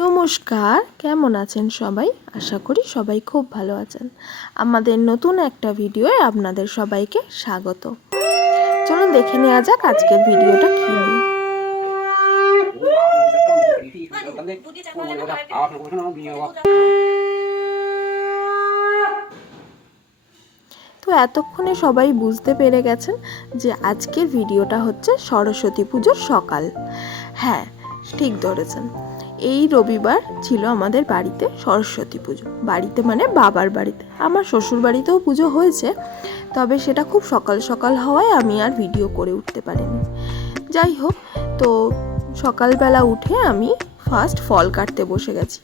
নমস্কার, কেমন আছেন সবাই? আশা করি সবাই খুব ভালো আছেন। আমাদের নতুন একটা ভিডিওয়ে আপনাদের সবাইকে স্বাগত। চলুন দেখে নেওয়া যাক আজকের ভিডিওটা কী নিয়ে। তো এতক্ষণে সবাই বুঝতে পেরে গেছেন যে আজকের ভিডিওটা হচ্ছে সরস্বতী পুজোর সকাল। হ্যাঁ, ঠিক ধরেছেন। এই রবিবার ছিল আমাদের বাড়িতে সরস্বতী পুজো। বাড়িতে মানে বাবার বাড়িতে। আমার শ্বশুর বাড়িতেও পুজো হয়েছে, তবে সেটা খুব সকাল সকাল হওয়ায় আমি আর ভিডিও করে উঠতে পারিনি। যাই হোক, তো সকালবেলা উঠে আমি ফার্স্ট ফল কাটতে বসে গেছি।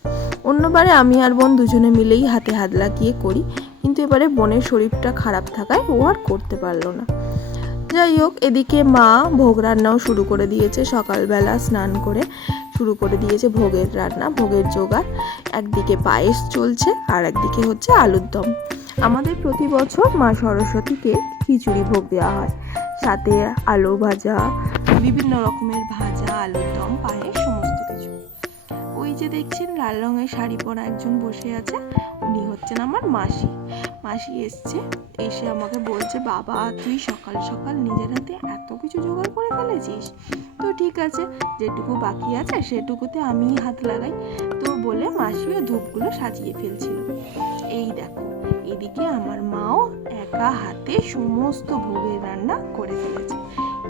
অন্যবারে আমি আর বোন দুজনে মিলেই হাতে হাত লাগিয়ে করি, কিন্তু এবারে বোনের শরীরটা খারাপ থাকায় ও আর করতে পারলো না। যাই হোক, এদিকে মা ভোগ রান্নাও শুরু করে দিয়েছে। সকালবেলা স্নান করে শুরু করে দিয়েছে ভোগের রান্না, ভোগের জোগাড়। একদিকে পায়েস চলছে আর একদিকে হচ্ছে আলুর দম। আমাদের প্রতি বছর মা সরস্বতীকে খিচুড়ি ভোগ দেওয়া হয়, সাথে আলু ভাজা, বিভিন্ন রকমের ভাজা, আলুর দম, পায়েস, সমস্ত কিছু। ওই যে দেখছেন লাল রঙের শাড়ি পরা একজন বসে আছে, উনি হচ্ছেন আমার মাসি। মাসি এসে আমাকে বলছে, বাবা তুই সকাল সকাল নিজের হাতে এত কিছু জোগাড় করে ফেলেছিস, তো ঠিক আছে, যেটুকু বাকি আছে সেটুকুতে আমিই হাত লাগাই। তো বলে মাসিও ধূপগুলো সাজিয়ে ফেলছিল। এই দেখো, এদিকে আমার মাও একা হাতে সমস্ত ভোগের রান্না করে ফেলেছে।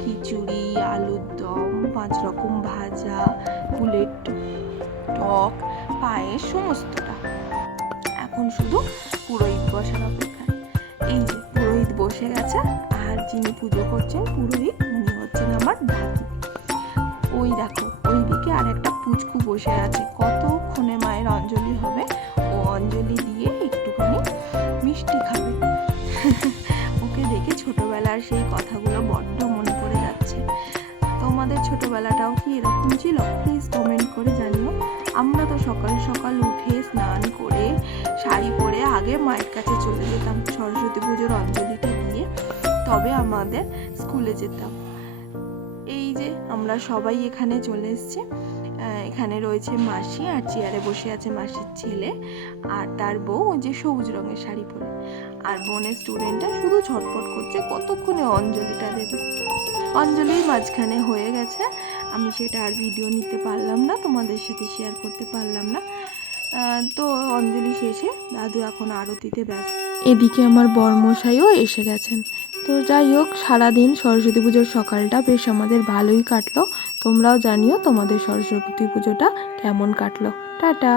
খিচুড়ি, আলুর দম, 5 রকম ভাজা, ফুলের টক, পায়েস, সমস্তটা। এখন শুধু পুরোহিত বসার অপেক্ষায়। এই যে পুরোহিত বসে গেছে, আর যিনি পুজো করছেন পুরোহিত, উনি হচ্ছেন আমার দাদু। ওই দেখো, ওই দিকে আর একটা পুচকু বসে আছে। কতক্ষণে মায়ের অঞ্জলি হবে, ও অঞ্জলি দিয়ে একটুখানি মিষ্টি খাবে। ওকে দেখে ছোটবেলার সেই কথাগুলো বড্ড মনে পড়ে যাচ্ছে। তোমাদের ছোটবেলাটাও কি এরকম ছিল? প্লিজ কমেন্ট করে জানিও। আমরা তো সকাল সকাল উঠে স্নান করে শাড়ি পরে আগে মায়ের কাছে চলে যেতাম সরস্বতী পুজোর অঞ্জলিটা দিয়ে, তবে আমাদের স্কুলে যেতাম। এই যে আমরা সবাই এখানে চলে এসেছি। এখানে রয়েছে মাসি, আর চেয়ারে বসে আছে মাসির ছেলে আর তার বউ, ওই যে সবুজ রঙের শাড়ি পরে। আর বোনের স্টুডেন্টটা শুধু ছটফট করছে কতক্ষণে অঞ্জলিটা দেবে। অঞ্জলির মাঝখানে হয়ে গেছে, আমি সেটা আর ভিডিও নিতে পারলাম না, তোমাদের সাথে শেয়ার করতে পারলাম না। তো অঞ্জলি শেষে দাদু এখন আরতিতে ব্যস্ত। এদিকে আমার বরমশাইও এসে গেছেন। তো যাই হোক, সারাদিন সরস্বতী পুজোর সকালটা বেশ আমাদের ভালোই কাটলো। তোমরাও জানিও তোমাদের সরস্বতী পুজোটা কেমন কাটলো। টাটা।